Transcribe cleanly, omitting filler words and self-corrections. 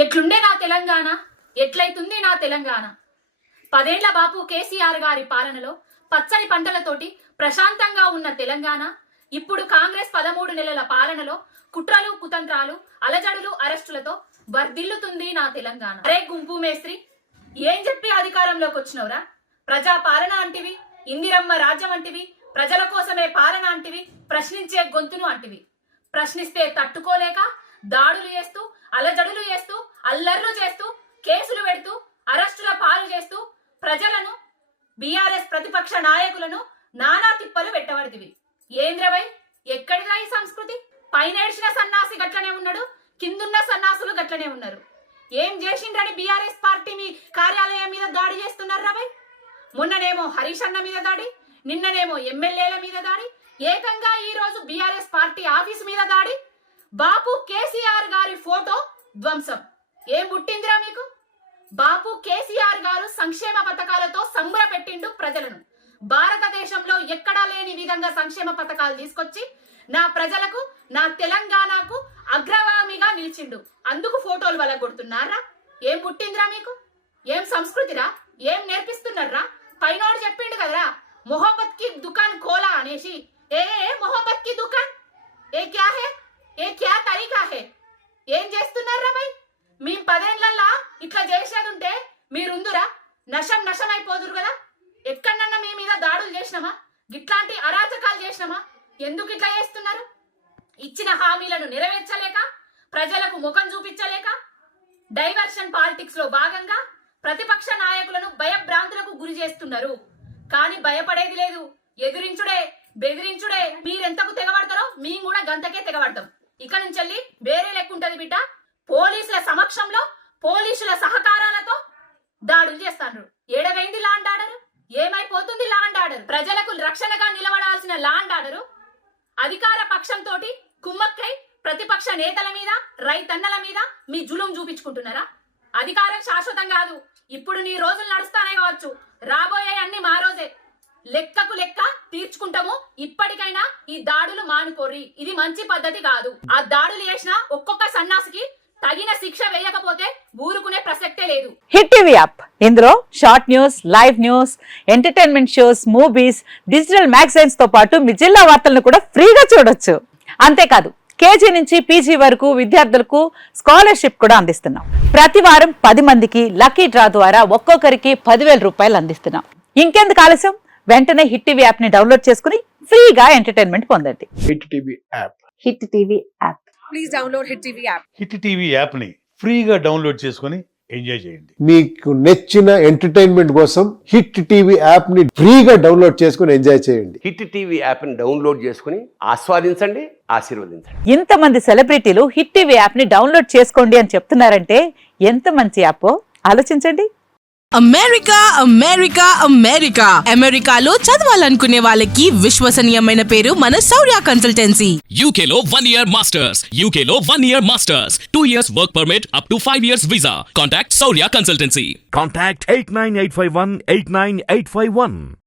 ఎట్లుండే నా తెలంగాణ, ఎట్లయితుంది నా తెలంగాణ. 10 ఏళ్ల బాపు కేసీఆర్ గారి పాలనలో పచ్చని పంటలతోటి ప్రశాంతంగా ఉన్న తెలంగాణ ఇప్పుడు కాంగ్రెస్ 13 నెలల పాలనలో కుట్రలు కుతంత్రాలు అలజడులు అరెస్టులతో వర్ధిల్లుతుంది నా తెలంగాణ. అరే గుంపు మేస్త్రి, ఏం చెప్పి అధికారంలోకి వచ్చినవరా? ప్రజా పాలన అంటివి, ఇందిరమ్మ రాజ్యం అంటివి, ప్రజల కోసమే పాలన అంటివి, ప్రశ్నించే గొంతును అంటివి. ప్రశ్నిస్తే తట్టుకోలేక దాడులు చేస్తూ అలజడులు చేస్తూ అల్లర్లు చేస్తూ కేసులు పెడుతూ అరెస్టుల పాలు చేస్తూ ప్రజలను బీఆర్ఎస్ ప్రతిపక్ష నాయకులను నానా తిప్పలు పెట్టబడితివి. ఏంద్రవై, ఎక్కడిరా ఈ సంస్కృతి? పైనేడ్చిన సన్నాసి గట్లనే ఉన్నాడు, కిందున్న సన్నాసులు గట్లనే ఉన్నారు. ఏం చేసిండ్రని బీఆర్ఎస్ పార్టీ మీ కార్యాలయం మీద దాడి చేస్తున్నారు రాబై? మొన్ననేమో హరీష్ అన్న మీద దాడి, నిన్ననేమో ఎమ్మెల్యేల మీద దాడి, ఏకంగా ఈ రోజు బీఆర్ఎస్ పార్టీ ఆఫీసు మీద దాడి. బాపు కేసీఆర్ గారి ఫోటో ధ్వంసం. ఏం పుట్టిందిరా మీకు? బాపు కేసీఆర్ గారు సంక్షేమ పథకాలతో సంబర పెట్టిండు ప్రజలను. భారతదేశంలో ఎక్కడా లేని విధంగా సంక్షేమ పథకాలు తీసుకొచ్చి నా ప్రజలకు, నా తెలంగాణకు అగ్రగామిగా నిలిచిండు. అందుకు ఫోటోలు వల్ల కొడుతున్నారా? ఏం పుట్టిందిరా మీకు? ఏం సంస్కృతిరా? ఏం నేర్పిస్తున్నారా? పైనోడు చెప్పిండు కదరా, మొహబ్బత్ కి దుకాన్ కోలా అనేసి. ఏ మొహబ్బత్ కి దుకాన్ ఏ క్యా హే, ఏ క్యా తరీకా హే? ఏం చేస్తున్నారా భయ్? మీ 10 ఏళ్లల్లా ఇట్లా చేసేదుంటే మీరుందురా నశం అయిపోదురు కదా. ఎక్కడన్నా మీ మీద దాడులు చేసినామా? గిట్లాంటి అరాచకాలు చేసినామా? ఎందుకు ఇట్లా చేస్తున్నారు? ఇచ్చిన హామీలను నెరవేర్చలేక, ప్రజలకు ముఖం చూపించలేక, డైవర్షన్ పాలిటిక్స్ లో భాగంగా ప్రతిపక్ష నాయకులను భయభ్రాంతులకు గురి చేస్తున్నారు. కానీ భయపడేది లేదు, ఎదిరించుడే, బెదిరించుడే. మీరెంతకు తెగబడతారో మేము కూడా గంతకే తెగబడతాం. ఇక నుంచి వేరే లెక్కుంటది బిడ్డ. పోలీసుల సమక్షంలో పోలీసుల సహకారాలతో దాడులు చేస్తాను. ఏడవైంది లాండ్ ఆర్డర్? ఏమైపోతుంది లాండ్ ఆర్డర్? ప్రజలకు రక్షణగా నిలబడాల్సిన లాండ్ ఆర్డర్ అధికార పక్షంతో కుమ్మక్కై ప్రతిపక్ష నేతల మీద, రైతన్నల మీద మీ జులుం చూపించుకుంటున్నారా? అధికారం శాశ్వతం కాదు. ఇప్పుడు నీ రోజులు నడుస్తానే కావచ్చు, రాబోయే అన్ని మా రోజే. లెక్కకు లెక్క తీర్చుకుంటాము. ఇప్పటికైనా ఈ దాడులు మానుకోర్రి. ఇది మంచి పద్ధతి కాదు. ఆ దాడులు చేసిన ఒక్కొక్క సన్నాసికి తగిన శిక్ష వేయకపోతే ఊరుకునే ప్రసక్తే లేదు. హిట్ టీవీ యాప్, ఇందులో short news, live news, entertainment shows, movies, digital magazines తో పాటు మీ జిల్లా వార్తలను కూడా ఫ్రీగా చూడొచ్చు. అంతేకాదు, కేజీ నుంచి పీజీ వరకు విద్యార్థులకు స్కాలర్షిప్ కూడా అందిస్తున్నాం. ప్రతి వారం 10 మందికి లక్కీ డ్రా ద్వారా ఒక్కొక్కరికి 10,000 రూపాయలు అందిస్తున్నాం. ఇంకెందుకు ఆలస్యం? వెంటనే హిట్ టీవీ యాప్ ని డౌన్లోడ్ చేసుకుని ఫ్రీగా ఎంటర్టైన్మెంట్ పొందండి. Hit TV app. Hit TV app. Please download hit TV app. Hit TV app ని ఫ్రీగా డౌన్లోడ్ చేసుకుని ఎంజాయ్ చేయండి. మీకు నచ్చిన ఎంటర్టైన్మెంట్ కోసం హిట్ టీవీ యాప్ ని ఫ్రీగా డౌన్లోడ్ చేసుకుని ఎంజాయ్ చేయండి. హిట్ టీవీ యాప్ ని డౌన్లోడ్ చేసుకుని ఆస్వాదించండి, ఆశీర్వదించండి. ఇంతమంది సెలబ్రిటీలు హిట్ టీవీ యాప్ ని డౌన్లోడ్ చేసుకోండి అని చెప్తున్నారంటే ఎంత మంచి యాప్ ఆలోచించండి. అమెరికా అమెరికా అమెరికా అమెరికాలో చదవాలనుకునే వాళ్ళకి విశ్వసనీయమైన పేరు మన శౌర్య కన్సల్టెన్సీ. UK లో 1 year masters. UK లో 1 year masters. 2 years work permit up to 5 years visa. Contact Saurya Consultancy. Contact 89851 89851.